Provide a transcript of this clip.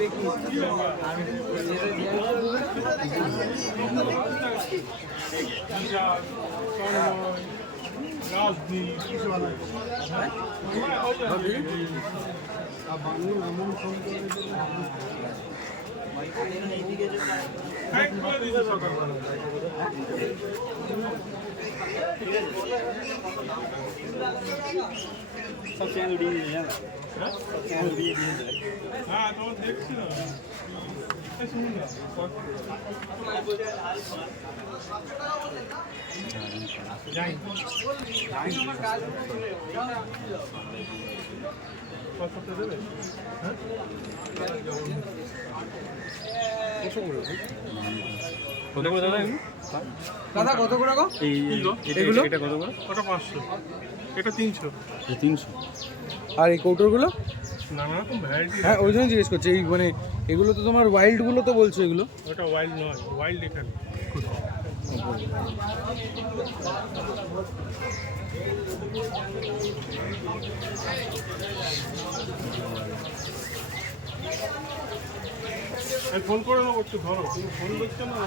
सब channel D है ना, सब चैनल डी है। हाँ तो देखছি না, শুনুন না। যাই কত দেবে? হ্যাঁ কত করে দাদা? দাদা কত করে গো? এগুলো এটা কত করে? ওটা 500, এটা 300। 300। আর এই কৌটোরগুলো? নানা রকম ভ্যারাইটি। হ্যাঁ ওই জন্য জিজ্ঞেস করছি। এই মানে এগুলো তো তোমার ওয়াইল্ডগুলো তো বলছো এগুলো? ওটা ওয়াইল্ড নয়, ওয়াইল্ড এখানে। আমি ফোন করে নেবো, একটু ধরো। তুমি ফোন করছো না?